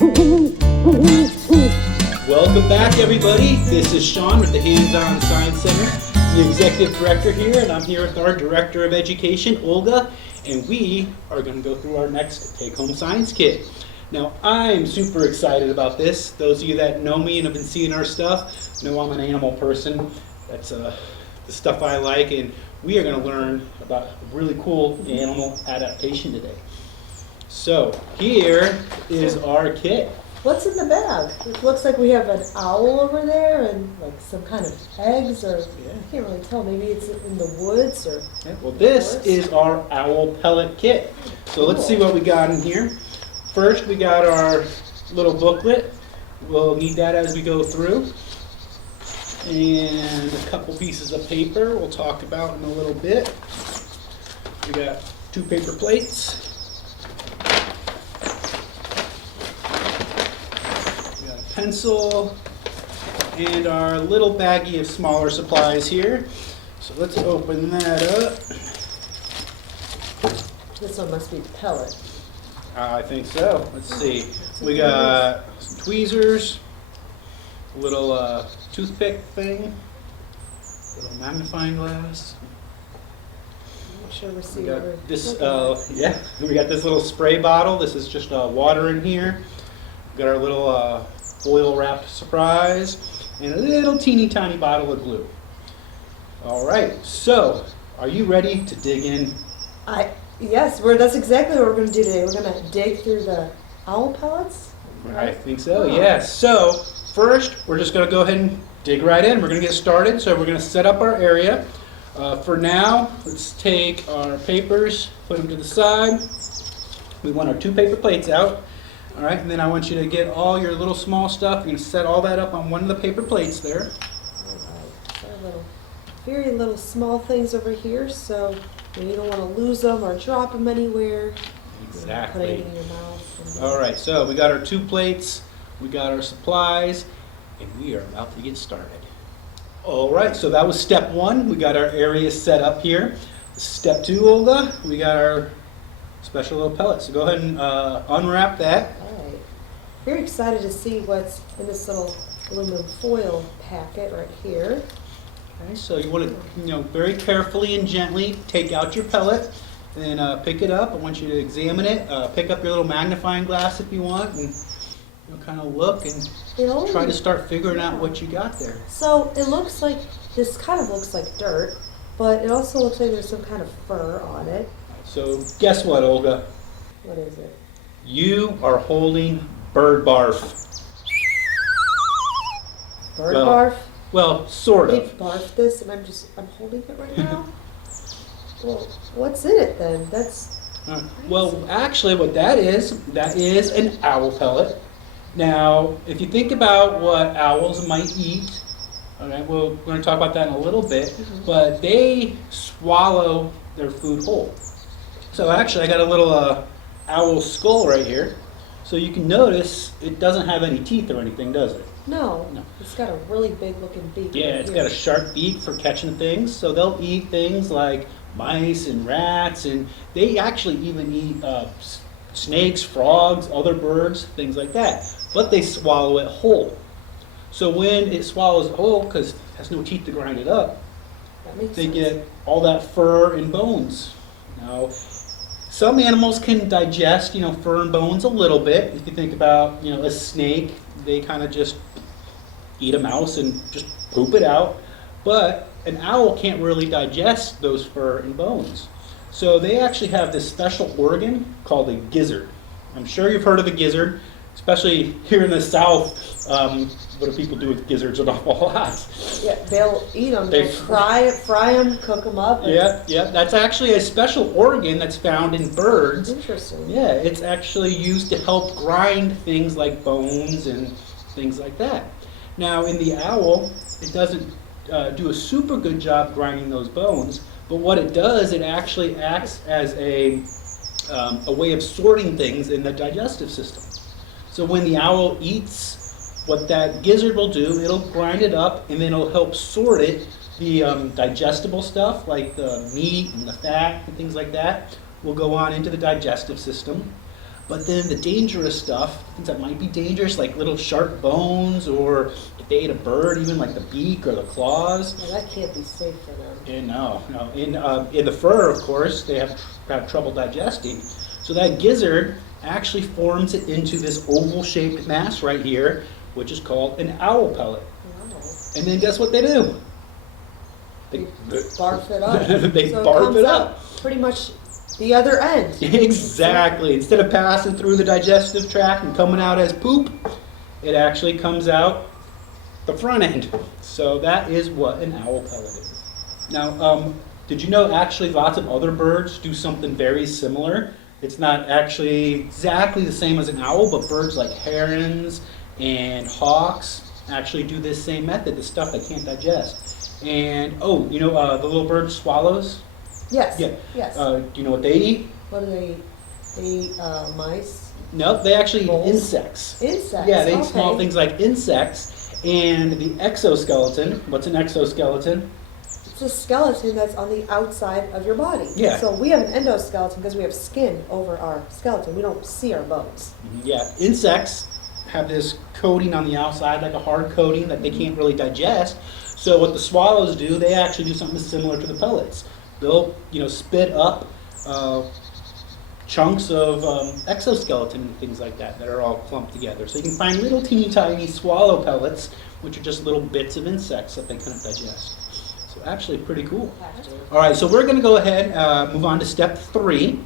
Welcome back, everybody. This is Sean with the Hands-On Science Center, the Executive Director here, and I'm here with our Director of Education, Olga, and we are going to go through our next take-home science kit. Now, I'm super excited about this. Those of you that know me and have been seeing our stuff know I'm an animal person. That's the stuff I like, and we are going to learn about a really cool animal adaptation today. So, here is our kit. What's in the bag? It looks like we have an owl over there and like some kind of eggs, or I can't really tell. Maybe it's in the woods or. Yeah, well, this is our Owl Pellet kit. So let's see what we got in here. First, we got our little booklet. We'll need that as we go through. And a couple pieces of paper we'll talk about in a little bit. We got 2 paper plates. Pencil and our little baggie of smaller supplies here. So let's open that up. This one must be pellet. I think so. Let's see. We got some tweezers, a little toothpick thing, a little magnifying glass. I'm sure we're seeing we got this. We got this little spray bottle. This is just water in here. We got our little foil wrapped surprise, and a little teeny tiny bottle of glue. All right, so are you ready to dig in? Yes, that's exactly what we're going to do today. We're going to dig through the owl pellets. I think so, yes. So first, we're just going to go ahead and dig right in. We're going to get started, so we're going to set up our area. For now, let's take our papers, put them to the side. We want our 2 paper plates out. All right, and then I want you to get all your little small stuff. You're going to set all that up on one of the paper plates there. All right, so very little small things over here, so you don't want to lose them or drop them anywhere. Exactly. Put it in your mouth. All right, so we got our 2 plates, we got our supplies, and we are about to get started. All right, so that was step 1. We got our area set up here. Step 2, Olga, we got our special little pellets. So go ahead and unwrap that. All right. Very excited to see what's in this little aluminum foil packet right here. Okay, so you want to, very carefully and gently take out your pellet, and pick it up. I want you to examine it. Pick up your little magnifying glass if you want, and kind of look and try to start figuring out what you got there. So it looks like, this kind of looks like dirt, but it also looks like there's some kind of fur on it. So guess what, Olga? What is it? You are holding bird barf. Bird barf? Well, sort They of. barfed this and I'm holding it right now? Well, what's in it then? That's Well, actually what that is an owl pellet. Now, if you think about what owls might eat, okay, we're going to talk about that in a little bit, but they swallow their food whole. So actually I got a little owl skull right here. So you can notice it doesn't have any teeth or anything, does it? No. It's got a really big looking beak. Yeah, it's got a sharp beak for catching things. So they'll eat things like mice and rats, and they actually even eat snakes, frogs, other birds, things like that. But they swallow it whole. So when it swallows it whole, because it has no teeth to grind it up, they get all that fur and bones. Now, some animals can digest, fur and bones a little bit. If you think about, a snake, they kind of just eat a mouse and just poop it out. But an owl can't really digest those fur and bones. So they actually have this special organ called a gizzard. I'm sure you've heard of a gizzard, especially here in the South. What do people do with gizzards an awful lot? Yeah, they'll eat them. They'll fry them, cook them up. Yeah. That's actually a special organ that's found in birds. Interesting. Yeah, it's actually used to help grind things like bones and things like that. Now, in the owl, it doesn't do a super good job grinding those bones, but what it does, it actually acts as a way of sorting things in the digestive system. So when the owl eats, what that gizzard will do, it'll grind it up and then it'll help sort it. The digestible stuff, like the meat and the fat and things like that, will go on into the digestive system. But then the dangerous stuff, things that might be dangerous, like little sharp bones, or if they ate a bird, even like the beak or the claws. Well, that can't be safe for them. And no. In the fur, of course, they have trouble digesting. So that gizzard actually forms it into this oval-shaped mass right here, which is called an owl pellet. Wow. And then guess what they do? They Barf it up. they So barf comes it out up. pretty much the other end. Exactly. Instead of passing through the digestive tract and coming out as poop, it actually comes out the front end. So that is what an owl pellet is. Now, did you know actually lots of other birds do something very similar? It's not actually exactly the same as an owl, but birds like herons and hawks actually do this same method, the stuff they can't digest. And, the little bird swallows? Yes. Yeah. Yes. Do you know what they eat? What do they eat? They eat mice. No, they actually eat Moles? insects. Insects. Yeah, they eat okay. small things like insects. And the exoskeleton, what's an exoskeleton? It's a skeleton that's on the outside of your body. Yeah. So we have an endoskeleton because we have skin over our skeleton. We don't see our bones. Yeah, insects have this coating on the outside, like a hard coating that they can't really digest. So what the swallows do, they actually do something similar to the pellets. They'll, spit up chunks of exoskeleton and things like that that are all clumped together. So you can find little teeny tiny swallow pellets, which are just little bits of insects that they couldn't digest. So actually pretty cool. All right, so we're going to go ahead and move on to step 3.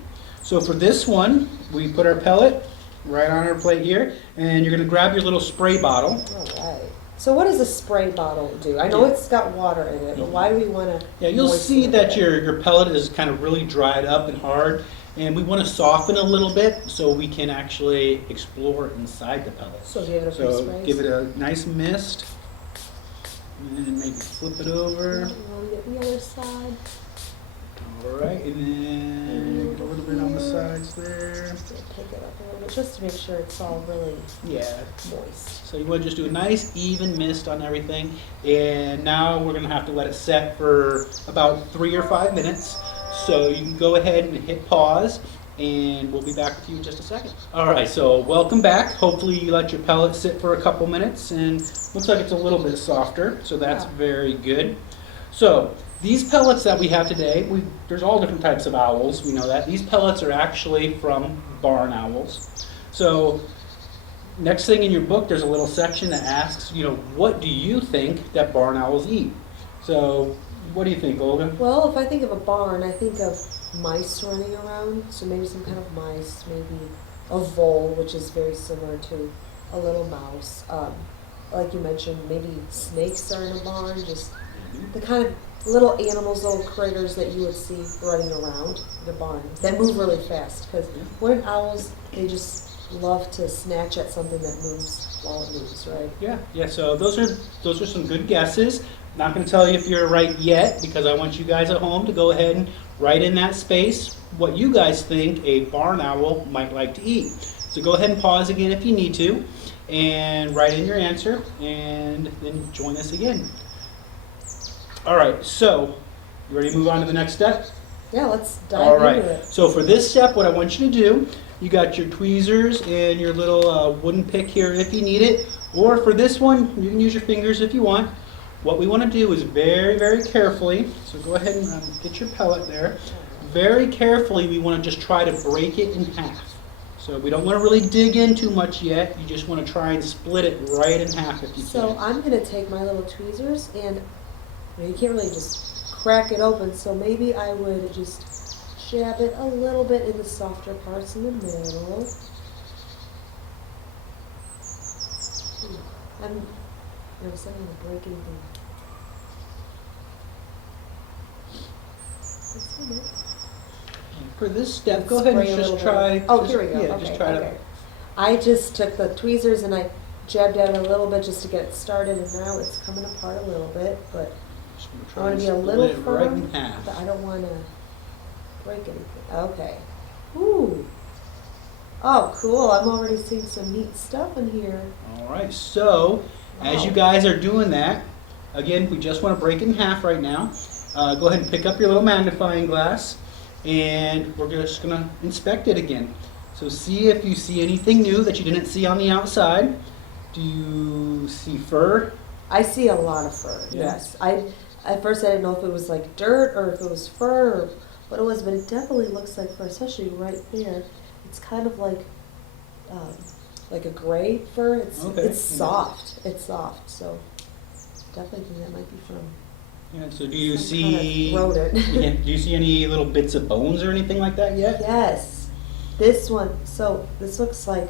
So for this one, we put our pellet right on our plate here, and you're going to grab your little spray bottle. All right. So what does a spray bottle do? I know it's got water in it, but why do we want to? Yeah, you'll see that your pellet is kind of really dried up and hard, and we want to soften a little bit so we can actually explore inside the pellet. So give it a few So sprays. give it a nice mist, and then maybe flip it over. You want to get the other side. All right, and then a little bit on the sides there. Pick it up a little bit just to make sure it's all really Yeah. moist. So you want to just do a nice even mist on everything, and now we're going to have to let it set for about 3 or 5 minutes. So you can go ahead and hit pause, and we'll be back with you in just a second. All right, so welcome back. Hopefully you let your pellet sit for a couple minutes, and looks like it's a little bit softer, so that's very good. So these pellets that we have today, there's all different types of owls, we know that. These pellets are actually from barn owls. So next thing in your book, there's a little section that asks, what do you think that barn owls eat? So what do you think, Olga? Well, if I think of a barn, I think of mice running around. So maybe some kind of mice, maybe a vole, which is very similar to a little mouse. Like you mentioned, maybe snakes are in a barn, just the kind of little animals, little critters that you would see running around the barn that move really fast. Because wooden owls, they just love to snatch at something that moves while it moves, right? Yeah. So those are some good guesses. Not going to tell you if you're right yet, because I want you guys at home to go ahead and write in that space what you guys think a barn owl might like to eat. So go ahead and pause again if you need to, and write in your answer, and then join us again. All right, so you ready to move on to the next step? Yeah, let's dive All right, into it. so for this step, what I want you to do, you got your tweezers and your little wooden pick here if you need it, or for this one, you can use your fingers if you want. What we want to do is very, very carefully, so go ahead and get your pellet there. Very carefully, we want to just try to break it in half. So we don't want to really dig in too much yet. You just want to try and split it right in half if you can. So I'm going to take my little tweezers and you can't really just crack it open, so maybe I would just jab it a little bit in the softer parts in the middle. I'm saying I'm breaking the... For this step, go ahead and just try. Oh, here we go. Yeah, Okay, just try okay. I just took the tweezers and I jabbed at it a little bit just to get it started, and now it's coming apart a little bit, but I want to be a little firm, right in half. but I don't want to break anything. Okay. Ooh. Oh, cool. I'm already seeing some neat stuff in here. All right, so as you guys are doing that, again, we just want to break it in half right now. Go ahead and pick up your little magnifying glass, and we're just going to inspect it again. So see if you see anything new that you didn't see on the outside. Do you see fur? I see a lot of fur. Yeah. Yes. At first I didn't know if it was like dirt or if it was fur or what it was, but it definitely looks like fur, especially right there. It's kind of like a gray fur. It's Okay. it's soft. It's soft. So definitely think that might be from Yeah, so do you some kind see of rodent. yeah, do you see any little bits of bones or anything like that yet? Yes. This one, so this looks like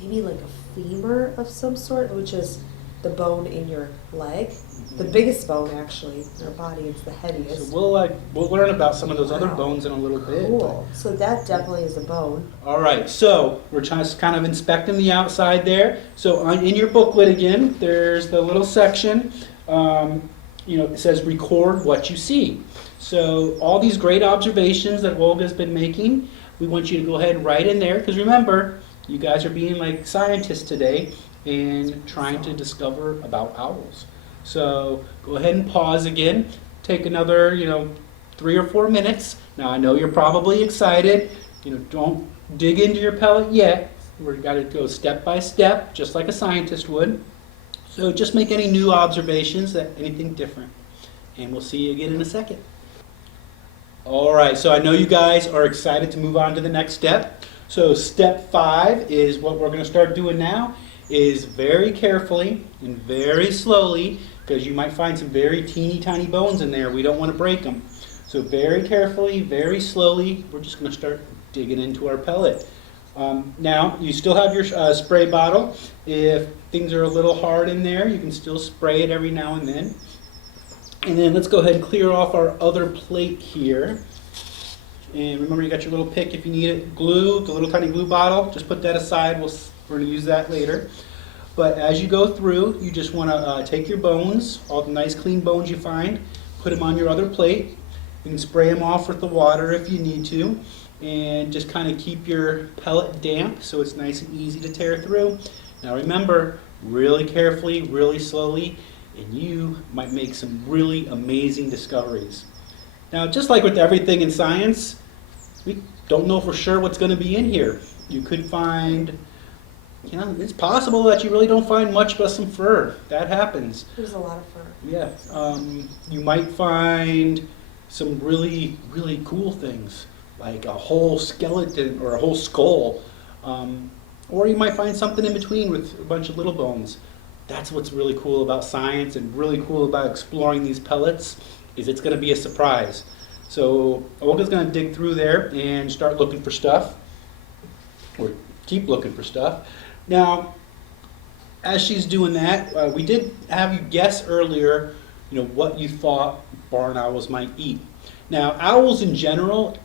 maybe like a femur of some sort, which is the bone in your leg. The biggest bone actually in our body. It's the So heaviest. we'll learn about some of those other Wow. bones in a little bit. Cool. So that definitely is a bone. All right, so we're just kind of inspecting the outside there. So in your booklet again, there's the little section. It says record what you see. So all these great observations that Olga's been making, we want you to go ahead and write in there, because remember, you guys are being like scientists today and trying to discover about owls. So go ahead and pause again. Take another, 3 or 4 minutes. Now I know you're probably excited. Don't dig into your pellet yet. We've got to go step by step, just like a scientist would. So just make any new observations, anything different. And we'll see you again in a second. All right, so I know you guys are excited to move on to the next step. So step 5 is what we're going to start doing now, is very carefully and very slowly, because you might find some very teeny tiny bones in there. We don't want to break them. So very carefully, very slowly, we're just going to start digging into our pellet. Now, you still have your spray bottle. If things are a little hard in there, you can still spray it every now and then. And then let's go ahead and clear off our other plate here. And remember, you got your little pick if you need it. Glue, the little tiny glue bottle, just put that aside. We're going to use that later. But as you go through, you just want to take your bones, all the nice clean bones you find, put them on your other plate. You can spray them off with the water if you need to. And just kind of keep your pellet damp so it's nice and easy to tear through. Now remember, really carefully, really slowly, and you might make some really amazing discoveries. Now, just like with everything in science, we don't know for sure what's going to be in here. You could find, it's possible that you really don't find much but some fur. That happens. There's a lot of fur. Yeah. You might find some really, really cool things, like a whole skeleton or a whole skull. Or you might find something in between with a bunch of little bones. That's what's really cool about science and really cool about exploring these pellets, is it's going to be a surprise. So Olga's going to dig through there and start looking for stuff, or keep looking for stuff. Now, as she's doing that, we did have you guess earlier, what you thought barn owls might eat. Now, owls in general,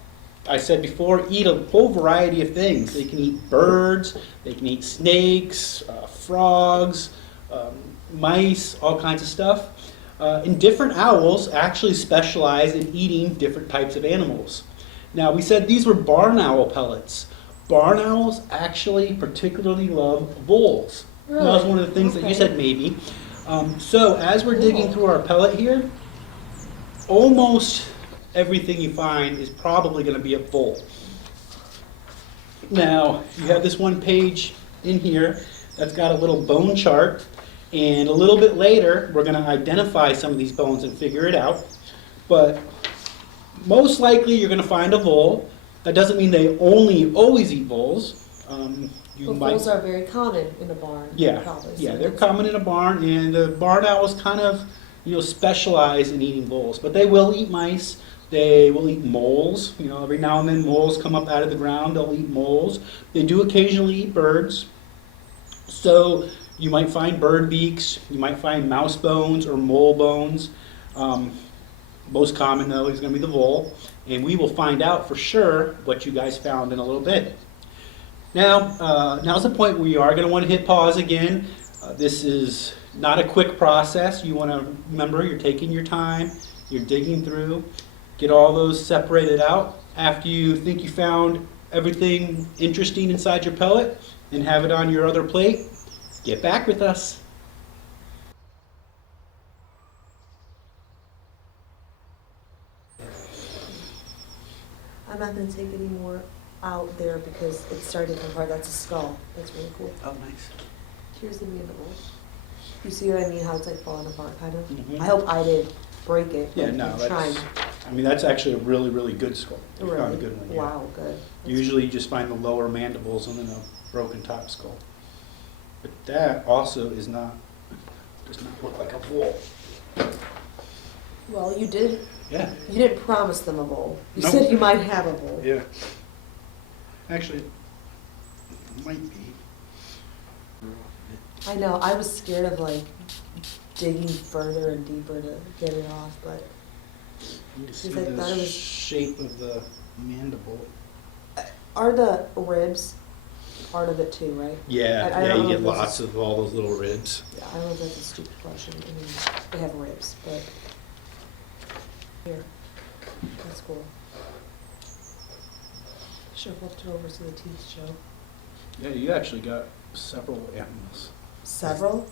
I said before, eat a whole variety of things. They can eat birds, they can eat snakes, frogs, mice, all kinds of stuff. And different owls actually specialize in eating different types of animals. Now, we said these were barn owl pellets. Barn owls actually particularly love voles. Really? That was one of the things that you said maybe. So as we're digging through our pellet here, almost everything you find is probably going to be a vole. Now, you have this one page in here that's got a little bone chart, and a little bit later we're going to identify some of these bones and figure it out. But most likely you're going to find a vole. That doesn't mean they always eat voles. Voles are very common in a barn. Yeah, probably, yeah, so they're that's- common in a barn, and the barn owls kind of, specialize in eating voles. But they will eat mice. They will eat moles. Every now and then moles come up out of the ground. They'll eat moles. They do occasionally eat birds. So you might find bird beaks. You might find mouse bones or mole bones. Most common, though, is going to be the vole. And we will find out for sure what you guys found in a little bit. Now, now's the point where you are going to want to hit pause again. This is not a quick process. You want to remember you're taking your time. You're digging through. Get all those separated out. After you think you found everything interesting inside your pellet and have it on your other plate, get back with us. I'm not going to take any more out there because it's starting to come apart. That's a skull. That's really cool. Oh, nice. Here's the mandible. You see what I mean? How it's like falling apart, kind of. Mhm. I hope I didn't break it. Yeah, but no, I'm trying. I mean, that's actually a really, really good skull. You found a Really? good one, yeah. Wow, good. Usually you just find the lower mandibles and then a broken top skull. But that also does not look like a vole. Well, you did. Yeah. You didn't promise them a bowl. You Nope. said you might have a bowl. Yeah. Actually, it might be. I know. I was scared of like digging further and deeper to get it off, but You can see Because I thought the it was- shape of the mandible. are the ribs part of it too, right? Yeah, I yeah, don't you know get if this lots is- of all those little ribs. Yeah, I don't know if that's a stupid question. I mean, they have ribs, but here, that's cool. Should have flipped it over so the teeth show. Yeah, you actually got several animals. Several?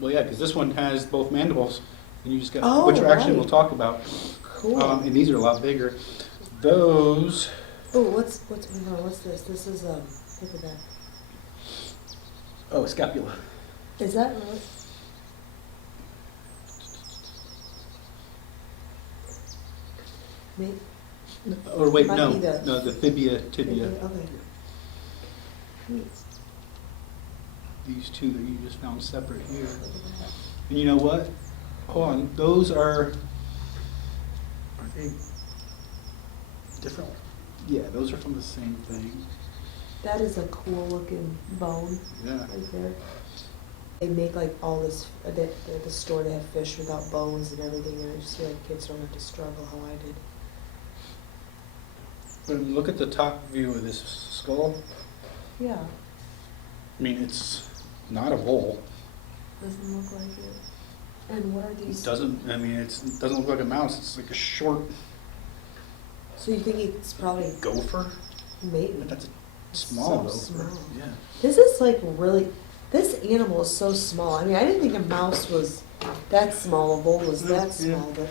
Well, yeah, because this one has both mandibles, and you just got, Oh, which actually right. we'll talk about. Cool. And these are a lot bigger. Those, Oh, what's this? This is look at that. oh, scapula. Is that really? Maybe. Or wait, Might no, be the- no, the tibia. Okay. Neat. These two that you just found separate here. Look at that. And you know what? Hold on, those are they different? Yeah, those are from the same thing. That is a cool looking bone Yeah. right there. They make like all this, at the store they have fish without bones and everything, and I just feel like kids don't have to struggle how I did. But look at the top view of this skull. Yeah, I mean, it's not a vole. doesn't look like it. And what are It these? doesn't, I mean, it doesn't look like a mouse. It's like a short So you think it's probably gopher? maybe. But that's a small So gopher. small. Yeah. This is like really, this animal is so small. I mean, I didn't think a mouse was that small, a vole was that Yeah. small, but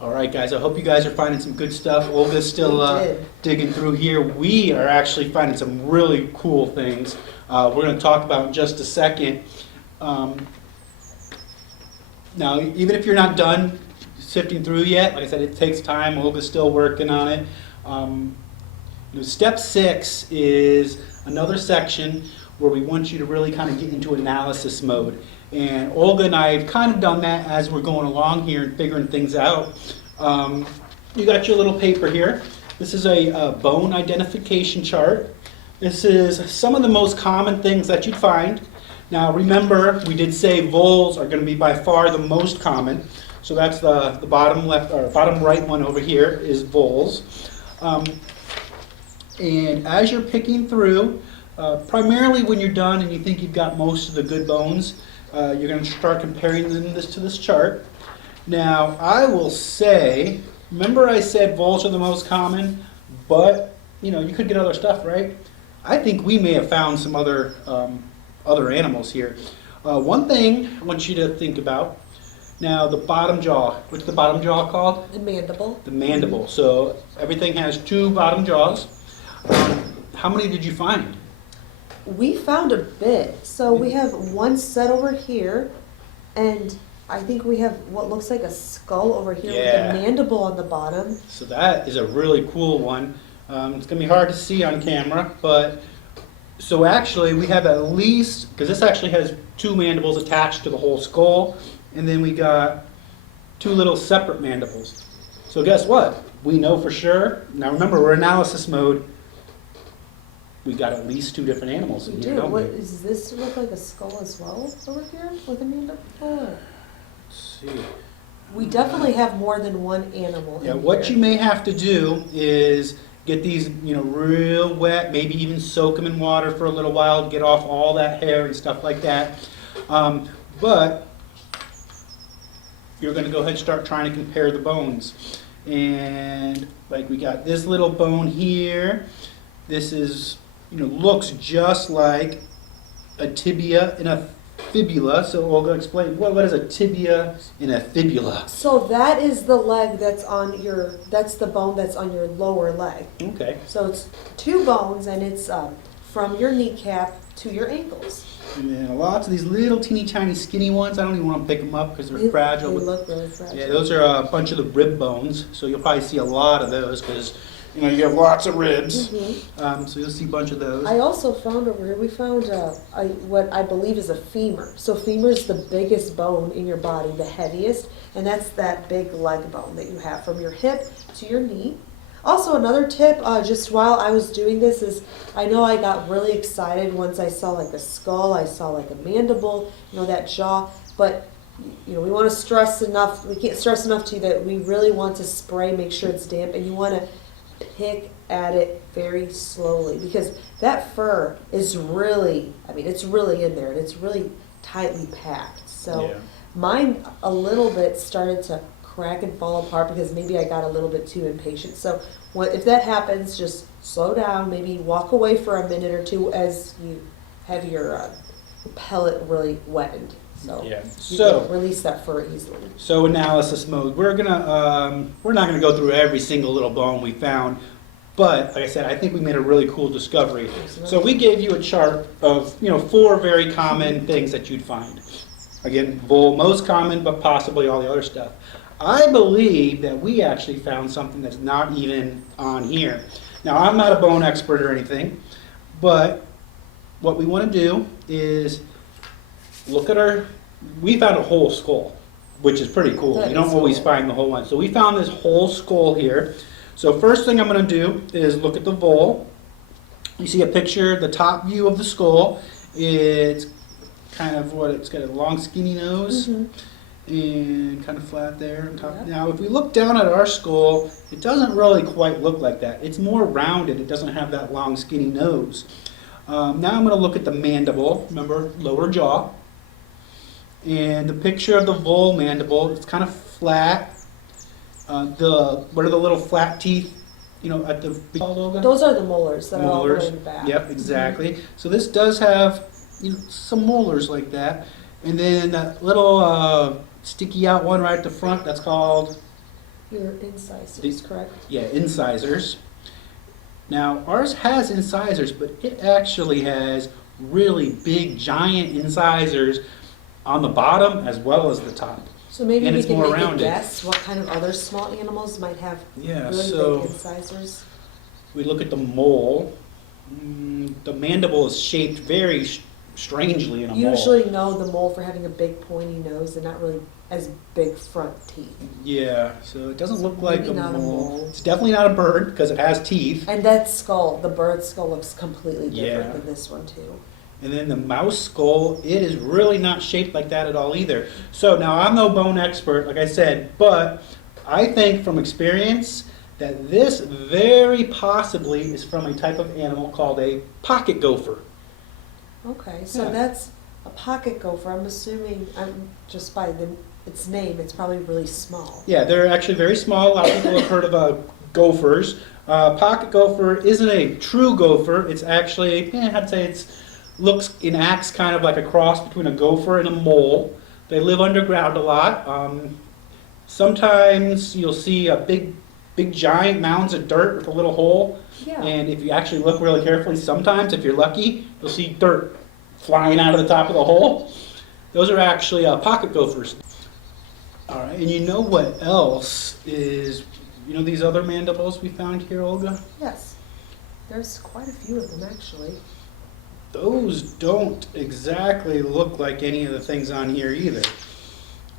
All right, guys, I hope you guys are finding some good stuff. Olga's still We did. digging through here. We are actually finding some really cool things we're going to talk about in just a second. Now, even if you're not done sifting through yet, like I said, it takes time. Olga's still working on it. Step 6 is another section where we want you to really kind of get into analysis mode. And Olga and I have kind of done that as we're going along here and figuring things out. You got your little paper here. This is a bone identification chart. This is some of the most common things that you'd find. Now remember, we did say voles are going to be by far the most common. So that's the bottom left or bottom right one over here is voles. And as you're picking through, primarily when you're done and you think you've got most of the good bones, you're going to start comparing them to this chart. Now, I will say, remember I said voles are the most common, but you could get other stuff, right? I think we may have found some other animals here. One thing I want you to think about. Now, the bottom jaw. What's the bottom jaw called? the mandible. The mandible. So everything has 2 bottom jaws. How many did you find? We found a bit. So we have one set over here, and I think we have what looks like a skull over here Yeah. with a mandible on the bottom. So that is a really cool one. It's going to be hard to see on camera, but so actually we have at least, because this actually has 2 mandibles attached to the whole skull, and then we got 2 little separate mandibles. So guess what? We know for sure. Now remember, we're analysis mode. We got at least 2 different animals We in here, do. don't What we? does this look like a skull as well over here with a mandible? Oh. Let's see. We definitely have more than one animal. Yeah, in what here. you may have to do is get these, real wet, maybe even soak them in water for a little while to get off all that hair and stuff like that. But you're going to go ahead and start trying to compare the bones. And like we got this little bone here. This is, looks just like a tibia in a fibula. So Olga, explain what is a tibia and a fibula? So that is the leg that's on your, that's the bone that's on your lower leg. Okay. So it's two bones, and it's from your kneecap to your ankles. And then lots of these little teeny tiny skinny ones. I don't even want to pick them up because they're fragile. They look really fragile. Yeah, those are a bunch of the rib bones. So you'll probably see a lot of those because you have lots of ribs. So you'll see a bunch of those. I also found over here, we found what I believe is a femur. So femur is the biggest bone in your body, the heaviest, and that's that big leg bone that you have from your hip to your knee. Also, another tip, just while I was doing this, is I know I got really excited once I saw like a skull, I saw like a mandible, that jaw, but we want to stress enough, we can't stress enough to you that we really want to spray, make sure it's damp, and you want to pick at it very slowly, because that fur is really, it's really in there, and it's really tightly packed. So mine a little bit started to crack and fall apart because maybe I got a little bit too impatient. So if that happens, just slow down, maybe walk away for a minute or two as you have your pellet really wettened. So you can release that fur easily. So analysis mode, we're not gonna go through every single little bone we found, but like I said, I think we made a really cool discovery. So we gave you a chart of 4 very common things that you'd find. Again, vole most common, but possibly all the other stuff. I believe that we actually found something that's not even on here. Now, I'm not a bone expert or anything, but what we want to do is look at we found a whole skull, which is pretty cool. You don't always find the whole one. So we found this whole skull here. So first thing I'm going to do is look at the vole. You see a picture, the top view of the skull. It's kind of it's got a long skinny nose. And kind of flat there on top. Now, if we look down at our skull, it doesn't really quite look like that. It's more rounded. It doesn't have that long, skinny nose. Now I'm going to look at the mandible. Remember, lower jaw. And the picture of the vole mandible, it's kind of flat. What are the little flat teeth, at the... Those are the molars that are all the way in the back. Yep, exactly. So this does have, some molars like that. And then that little... sticky out one right at the front, that's called? Your incisors, correct? Yeah, incisors. Now, ours has incisors, but it actually has really big, giant incisors on the bottom as well as the top. So maybe and we it's can more make rounded. a guess what kind of other small animals might have really big incisors. We look at the mole. The mandible is shaped very strangely in a mole. Usually know the mole for having a big pointy nose and not really as big front teeth. Yeah, so it doesn't look like a mole. A It's definitely not a bird because it has teeth. And that skull, the bird skull, looks completely different than this one too. And then the mouse skull, it is really not shaped like that at all either. So now I'm no bone expert, like I said, but I think from experience that this very possibly is from a type of animal called a pocket gopher. Okay, so that's a pocket gopher. I'm assuming, just by its name, it's probably really small. Yeah, they're actually very small. A lot of people have heard of gophers. Pocket gopher isn't a true gopher. It's actually, I'd say looks and acts kind of like a cross between a gopher and a mole. They live underground a lot. Sometimes you'll see a big giant mounds of dirt with a little hole. Yeah. And if you actually look really carefully, sometimes, if you're lucky, you'll see dirt flying out of the top of the hole. Those are actually pocket gophers. All right, and you know what else is, these other mandibles we found here, Olga? Yes. There's quite a few of them, actually. Those don't exactly look like any of the things on here either.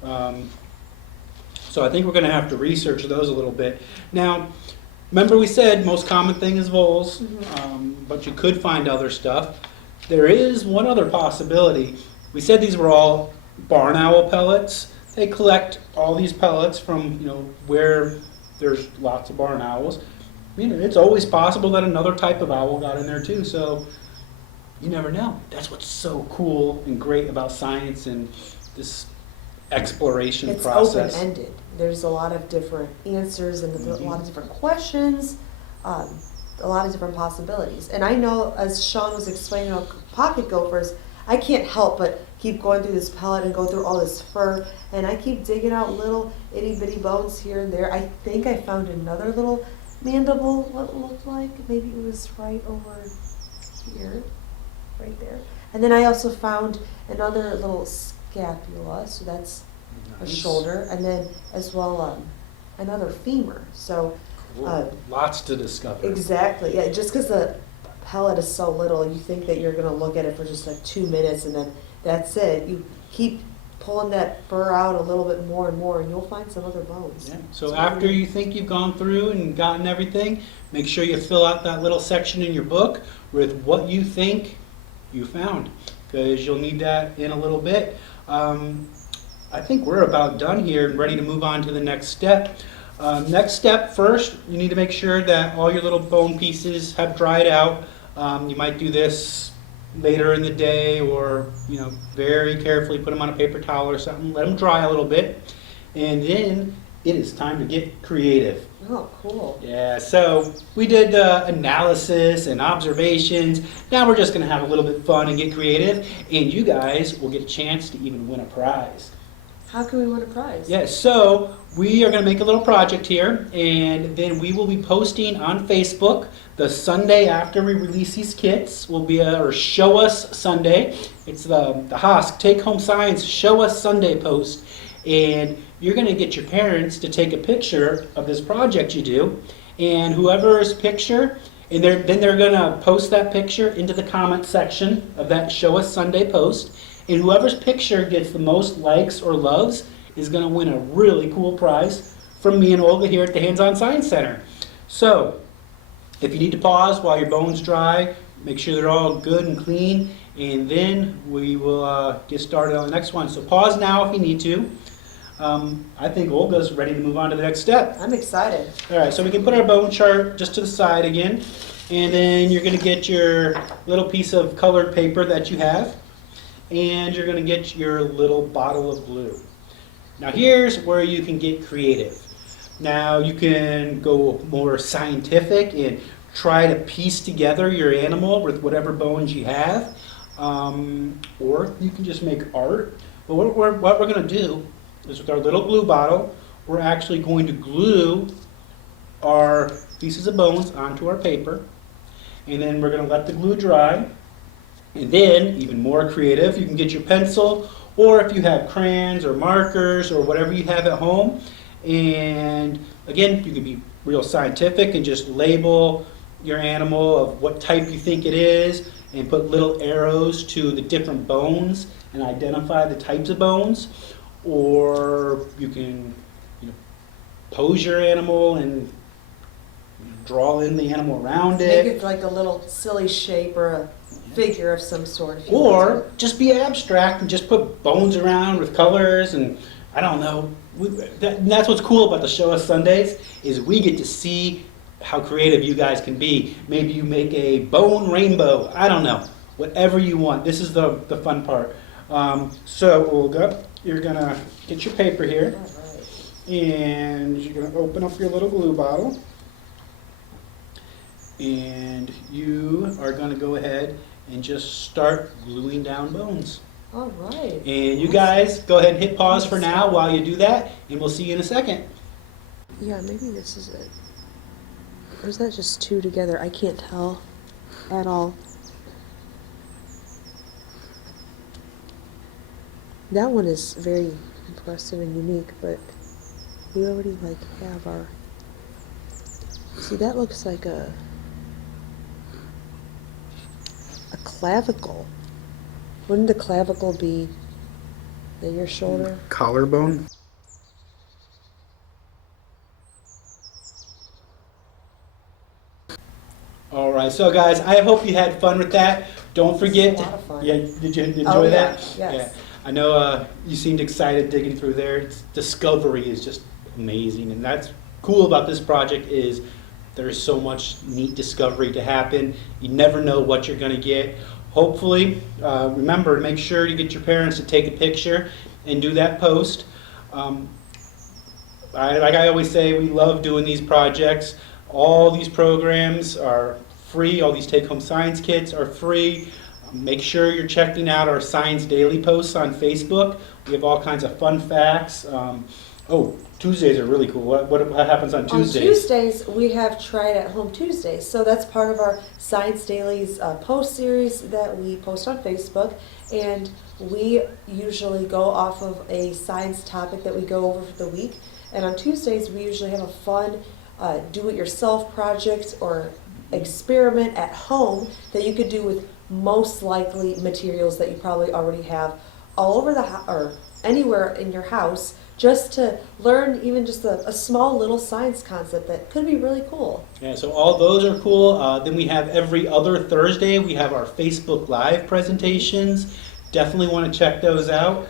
So I think we're going to have to research those a little bit. Now, remember we said most common thing is voles, but you could find other stuff. There is one other possibility. We said these were all barn owl pellets. They collect all these pellets from where there's lots of barn owls. It's always possible that another type of owl got in there too. So you never know. That's what's so cool and great about science and this exploration process. It's open-ended. There's a lot of different answers and a lot of different questions, a lot of different possibilities. And I know, as Sean was explaining about pocket gophers, I can't help but keep going through this pellet and go through all this fur, and I keep digging out little itty bitty bones here and there. I think I found another little mandible, what it looked like. Maybe it was right over here, right there. And then I also found another little scapula, so that's a shoulder, and then as well another femur. So Cool. Lots to discover. exactly, yeah. Just because the pellet is so little, you think that you're gonna look at it for just like 2 minutes, and then that's it. You keep pulling that fur out a little bit more and more, and you'll find some other bones. Yeah. So It's after really- you think you've gone through and gotten everything, make sure you fill out that little section in your book with what you think you found, because you'll need that in a little bit. I think we're about done here and ready to move on to the next step. Next step, first, you need to make sure that all your little bone pieces have dried out. You might do this later in the day, or very carefully put them on a paper towel or something. Let them dry a little bit, and then it is time to get creative. Oh, cool. Yeah, so we did analysis and observations. Now we're just going to have a little bit of fun and get creative, and you guys will get a chance to even win a prize. How can we win a prize? Yes, so we are going to make a little project here, and then we will be posting on Facebook the Sunday after we release these kits. Will be our Show Us Sunday. It's the HOSC Take Home Science Show Us Sunday post, and you're going to get your parents to take a picture of this project you do, and whoever's picture, and then they're going to post that picture into the comment section of that Show Us Sunday post, and whoever's picture gets the most likes or loves is going to win a really cool prize from me and Olga here at the Hands-On Science Center. So, if you need to pause while your bones dry, make sure they're all good and clean, and then we will get started on the next one. So pause now if you need to. I think Olga's ready to move on to the next step. I'm excited. All right, so we can put our bone chart just to the side again, and then you're going to get your little piece of colored paper that you have, and you're going to get your little bottle of glue. Now here's where you can get creative. Now you can go more scientific and try to piece together your animal with whatever bones you have, or you can just make art. But what we're going to do is, with our little glue bottle, we're actually going to glue our pieces of bones onto our paper, and then we're going to let the glue dry. And then, even more creative, you can get your pencil, or if you have crayons or markers or whatever you have at home. And again, you can be real scientific and just label your animal of what type you think it is, and put little arrows to the different bones and identify the types of bones. Or you can pose your animal and draw in the animal around Make it. it like a little silly shape or a figure of some sort. If you Or want just be abstract and just put bones around with colors, and I don't know. That's what's cool about the Show Us Sundays, is we get to see how creative you guys can be. Maybe you make a bone rainbow. I don't know. Whatever you want. This is the fun part. So Olga, you're going to get your paper here, All and you're going to open up your little glue bottle, and you are going to go ahead and just start gluing down bones. All right. And you guys go ahead and hit pause for now while you do that, and we'll see you in a second. Yeah, maybe this is it. Or is that just two together? I can't tell at all. That one is very impressive and unique, but we already have our... See, that looks like a clavicle. Wouldn't the clavicle be your shoulder? Collarbone. All right, so guys, I hope you had fun with that. Don't forget. It's a lot of fun. Yeah, did you enjoy Oh, yeah, that? yes. Yeah. I know you seemed excited digging through there. Discovery is just amazing, and that's cool about this project is there's so much neat discovery to happen. You never know what you're going to get. Hopefully, remember to make sure you get your parents to take a picture and do that post. Like I always say, we love doing these projects. All these programs are free. All these take-home science kits are free. Make sure you're checking out our Science Daily posts on Facebook. We have all kinds of fun facts. Tuesdays are really cool. What happens on Tuesdays? On Tuesdays, we have Try It at Home Tuesdays. So that's part of our Science Dailies post series that we post on Facebook. And we usually go off of a science topic that we go over for the week. And on Tuesdays, we usually have a fun do-it-yourself project or experiment at home that you could do with most likely materials that you probably already have all over the house or anywhere in your house, just to learn even just a small little science concept that could be really cool. Yeah, so all those are cool. Then we have every other Thursday, we have our Facebook Live presentations. Definitely want to check those out.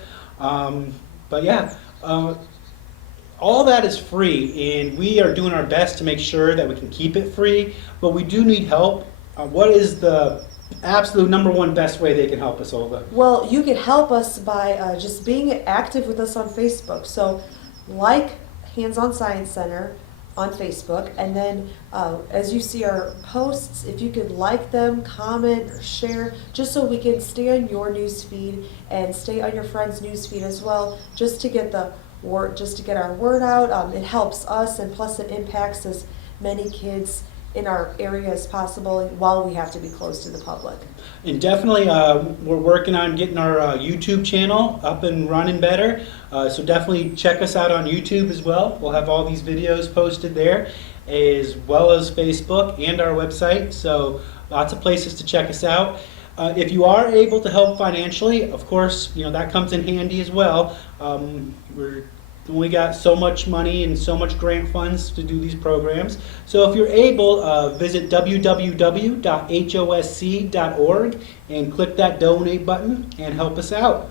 All that is free, and we are doing our best to make sure that we can keep it free, but we do need help. What is the absolute number one best way they can help us, Olga? Well, you can help us by just being active with us on Facebook. So like Hands-On Science Center on Facebook, and then as you see our posts, if you could like them, comment, or share, just so we can stay on your news feed and stay on your friends' news feed as well, just to get our word out. It helps us, and plus it impacts as many kids in our area as possible while we have to be closed to the public. And definitely we're working on getting our YouTube channel up and running better, so definitely check us out on YouTube as well. We'll have all these videos posted there, as well as Facebook and our website, so lots of places to check us out. If you are able to help financially, of course, that comes in handy as well. We're only got so much money and so much grant funds to do these programs. So if you're able, visit www.hosc.org and click that donate button and help us out.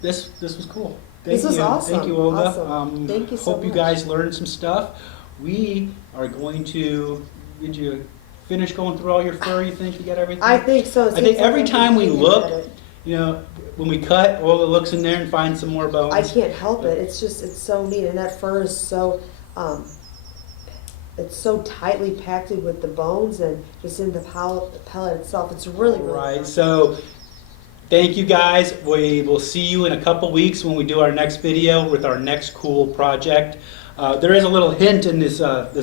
This was cool. This was awesome. Thank you, Olga. Awesome. Thank you so Hope you much. guys learned some stuff. We are going to. Did you finish going through all your fur? You think you got everything? I think so. I think every time we look, at it. when we cut, Olga looks in there and finds some more bones. I can't help it. It's so neat, and that fur is so it's so tightly packed with the bones and just in the pellet itself. It's really Right. fun. So thank you guys. We will see you in a couple weeks when we do our next video with our next cool project. There is a little hint in this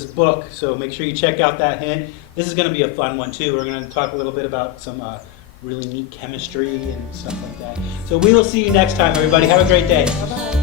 book, so make sure you check out that hint. This is going to be a fun one too. We're going to talk a little bit about some really neat chemistry and stuff like that. So we will see you next time, everybody. Have a great day. Bye-bye.